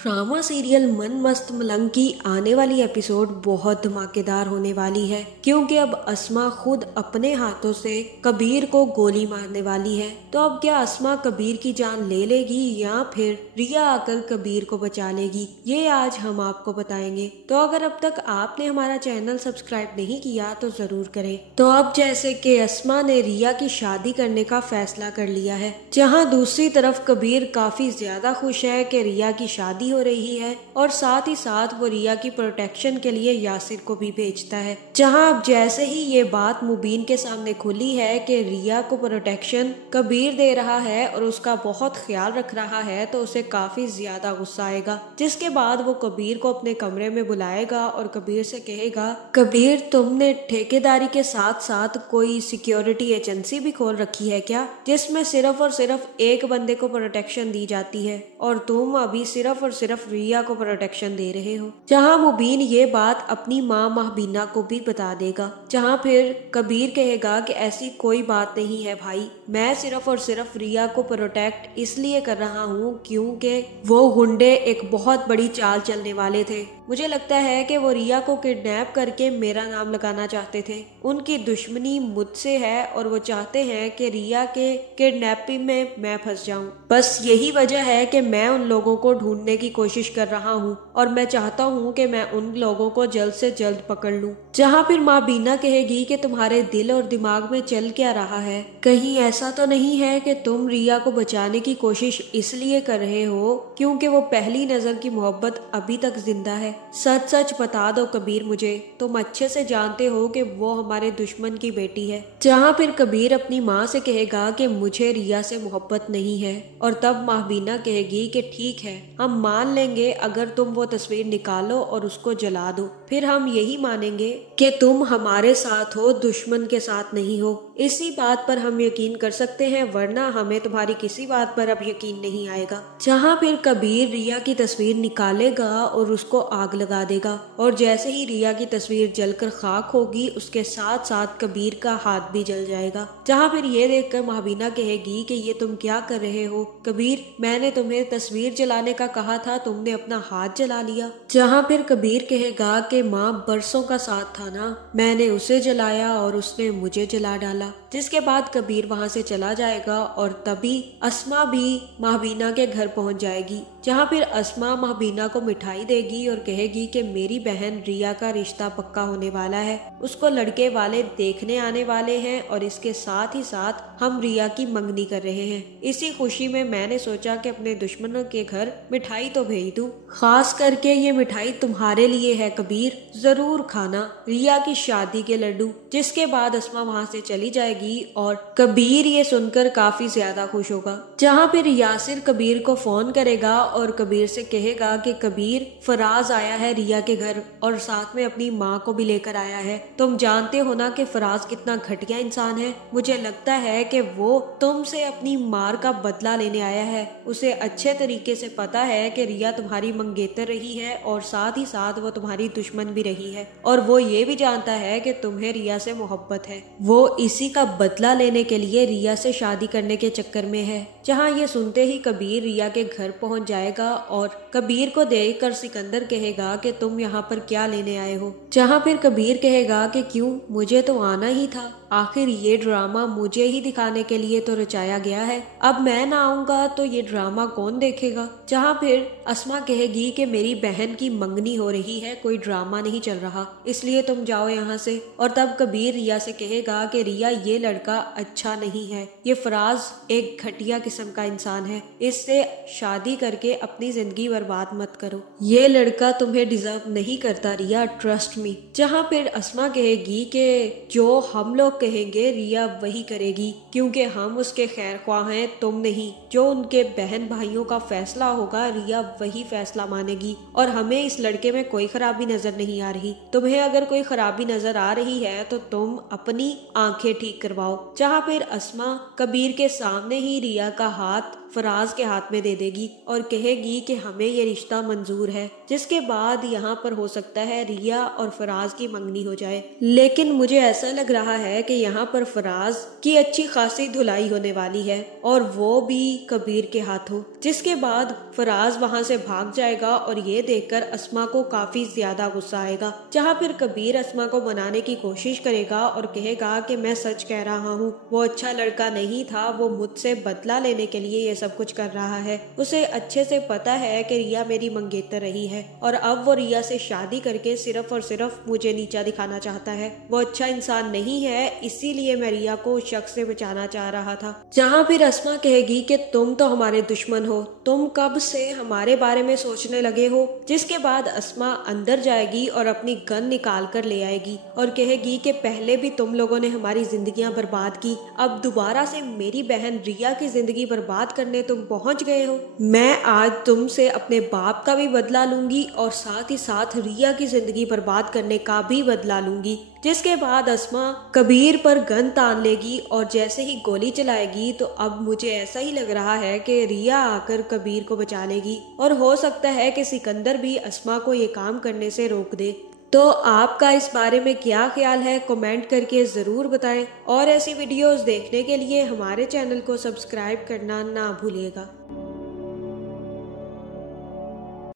Drama serial मन मस्त मलंग की आने वाली एपिसोड बहुत धमाकेदार होने वाली है, क्योंकि अब अस्मा खुद अपने हाथों से कबीर को गोली मारने वाली है। तो अब क्या अस्मा कबीर की जान ले लेगी या फिर रिया आकर कबीर को बचा लेगी, ये आज हम आपको बताएंगे। तो अगर अब तक आपने हमारा चैनल सब्सक्राइब नहीं किया तो जरूर करें। तो अब जैसे कि अस्मा ने रिया की शादी करने का फैसला कर लिया है, जहाँ दूसरी तरफ कबीर काफी ज्यादा खुश है कि रिया की शादी हो रही है और साथ ही साथ वो रिया की प्रोटेक्शन के लिए यासिर को भी भेजता है। जहां अब जैसे ही ये बात मुबीन के सामने खुली है कि रिया को प्रोटेक्शन कबीर दे रहा है और उसका बहुत ख्याल रख रहा है, तो उसे काफी ज्यादा गुस्सा आएगा। जिसके बाद वो कबीर को अपने कमरे में बुलाएगा और कबीर से कहेगा, कबीर तुमने ठेकेदारी के साथ साथ कोई सिक्योरिटी एजेंसी भी खोल रखी है क्या, जिसमें सिर्फ और सिर्फ एक बंदे को प्रोटेक्शन दी जाती है और तुम अभी सिर्फ और सिर्फ रिया को प्रोटेक्शन दे रहे हो। जहां मुबीन ये बात अपनी माँ महबीना को भी बता देगा, जहां फिर कबीर कहेगा कि ऐसी कोई बात नहीं है भाई, मैं सिर्फ और सिर्फ रिया को प्रोटेक्ट इसलिए कर रहा हूँ क्योंकि वो गुंडे एक बहुत बड़ी चाल चलने वाले थे। मुझे लगता है कि वो रिया को किडनैप करके मेरा नाम लगाना चाहते थे। उनकी दुश्मनी मुझसे है और वो चाहते हैं कि रिया के किडनैपिंग में मैं फंस जाऊं। बस यही वजह है कि मैं उन लोगों को ढूंढने की कोशिश कर रहा हूं और मैं चाहता हूं कि मैं उन लोगों को जल्द से जल्द पकड़ लूं। जहां फिर माँ बीना कहेगी कि तुम्हारे दिल और दिमाग में चल क्या रहा है, कहीं ऐसा तो नहीं है कि तुम रिया को बचाने की कोशिश इसलिए कर रहे हो क्योंकि वो पहली नजर की मोहब्बत अभी तक जिंदा है। सच सच बता दो कबीर, मुझे तुम अच्छे से जानते हो कि वो हमारे दुश्मन की बेटी है। जहाँ फिर कबीर अपनी माँ से कहेगा कि मुझे रिया से मोहब्बत नहीं है और तब महबीना कहेगी कि ठीक है, हम मान लेंगे अगर तुम वो तस्वीर निकालो और उसको जला दो, फिर हम यही मानेंगे कि तुम हमारे साथ हो, दुश्मन के साथ नहीं हो। इसी बात पर हम यकीन कर सकते हैं, वरना हमें तुम्हारी किसी बात पर अब यकीन नहीं आएगा। जहाँ फिर कबीर रिया की तस्वीर निकालेगा और उसको आग लगा देगा और जैसे ही रिया की तस्वीर जलकर खाक होगी, उसके साथ साथ कबीर का हाथ भी जल जाएगा। जहाँ फिर ये देखकर महबीना कहेगी कि ये तुम क्या कर रहे हो कबीर, मैंने तुम्हें तस्वीर जलाने का कहा था, तुमने अपना हाथ जला लिया। जहाँ फिर कबीर कहेगा कि माँ बरसों का साथ था ना, मैंने उसे जलाया और उसने मुझे जला डाला। जिसके बाद कबीर वहाँ से चला जाएगा और तभी अस्मा भी महबीना के घर पहुँच जाएगी। जहाँ फिर अस्मा महबीना को मिठाई देगी और कहेगी कि मेरी बहन रिया का रिश्ता पक्का होने वाला है, उसको लड़के वाले देखने आने वाले हैं और इसके साथ ही साथ हम रिया की मंगनी कर रहे हैं। इसी खुशी में मैंने सोचा कि अपने दुश्मनों के घर मिठाई तो भेज दूं, खास करके ये मिठाई तुम्हारे लिए है कबीर, जरूर खाना, रिया की शादी के लड्डू। जिसके बाद अस्मा वहाँ से चली जाएगी और कबीर ये सुनकर काफी ज्यादा खुश होगा। जहाँ फिर यासिर कबीर को फोन करेगा और कबीर से कहेगा कि कबीर, फराज आया है रिया के घर और साथ में अपनी माँ को भी लेकर आया है। तुम जानते हो ना कि फराज कितना घटिया इंसान है। मुझे लगता है कि वो तुमसे अपनी मार का बदला लेने आया है। उसे अच्छे तरीके से पता है कि रिया तुम्हारी मंगेतर रही है और साथ ही साथ वो तुम्हारी दुश्मन भी रही है और वो ये भी जानता है कि तुम्हें रिया से मोहब्बत है। वो इसी का बदला लेने के लिए रिया से शादी करने के चक्कर में है। जहाँ ये सुनते ही कबीर रिया के घर पहुँच जाएगा और कबीर को देखकर सिकंदर कहेगा कि तुम यहाँ पर क्या लेने आए हो। जहाँ फिर कबीर कहेगा कि क्यों, मुझे तो आना ही था, आखिर ये ड्रामा मुझे ही दिखाने के लिए तो रचाया गया है, अब मैं ना आऊंगा तो ये ड्रामा कौन देखेगा। जहाँ फिर अस्मा कहेगी कि मेरी बहन की मंगनी हो रही है, कोई ड्रामा नहीं चल रहा, इसलिए तुम जाओ यहाँ से। और तब कबीर रिया से कहेगा कि रिया, ये लड़का अच्छा नहीं है, ये फराज एक घटिया किस्म का इंसान है, इससे शादी करके अपनी जिंदगी बर्बाद मत करो, ये लड़का तुम्हें डिजर्व नहीं करता रिया, ट्रस्ट मी। जहाँ फिर अस्मा कहेगी कि जो हम लोग कहेंगे रिया वही करेगी, क्योंकि हम उसके खैर ख्वाह हैं, तुम नहीं। जो उनके बहन भाइयों का फैसला होगा रिया वही फैसला मानेगी और हमें इस लड़के में कोई खराबी नजर नहीं आ रही। तुम्हें अगर कोई खराबी नजर आ रही है तो तुम अपनी आंखें ठीक करवाओ। जहाँ फिर अस्मा कबीर के सामने ही रिया का हाथ फराज के हाथ में दे देगी और कहेगी कि हमें ये रिश्ता मंजूर है, जिसके बाद यहाँ पर हो सकता है रिया और फराज की मंगनी हो जाए। लेकिन मुझे ऐसा लग रहा है कि यहाँ पर फराज की अच्छी खासी धुलाई होने वाली है और वो भी कबीर के हाथों, जिसके बाद फराज वहाँ से भाग जाएगा और ये देखकर अस्मा को काफी ज्यादा गुस्सा आएगा, जहाँ फिर कबीर अस्मा को मनाने की कोशिश करेगा और कहेगा कि मैं सच कह रहा हूँ, वो अच्छा लड़का नहीं था, वो मुझसे बदला लेने के लिए ये सब कुछ कर रहा है। उसे अच्छे से पता है कि रिया मेरी मंगेतर रही है और अब वो रिया से शादी करके सिर्फ और सिर्फ मुझे नीचा दिखाना चाहता है। वो अच्छा इंसान नहीं है, इसीलिए मैं रिया को उस शख्स से बचाना चाह रहा था। जहाँ फिर अस्मा कहेगी कि तुम तो हमारे दुश्मन हो, तुम कब से हमारे बारे में सोचने लगे हो, जिसके बाद अस्मा अंदर जाएगी और अपनी गन निकाल कर ले आएगी और कहेगी कि पहले भी तुम लोगों ने हमारी जिंदगियां बर्बाद की, अब दोबारा से मेरी बहन रिया की जिंदगी बर्बाद करने तुम पहुंच गए हो। मैं आज तुमसे अपने बाप का भी बदला लूंगी और साथ ही साथ रिया की जिंदगी बर्बाद करने का भी बदला लूंगी। जिसके बाद अस्मा कबीर पर गन तान लेगी और जैसे ही गोली चलाएगी तो अब मुझे ऐसा ही लग रहा है कि रिया आकर कबीर को बचा लेगी और हो सकता है कि सिकंदर भी अस्मा को ये काम करने से रोक दे। तो आपका इस बारे में क्या ख्याल है, कमेंट करके ज़रूर बताएं और ऐसी वीडियोस देखने के लिए हमारे चैनल को सब्सक्राइब करना ना भूलिएगा।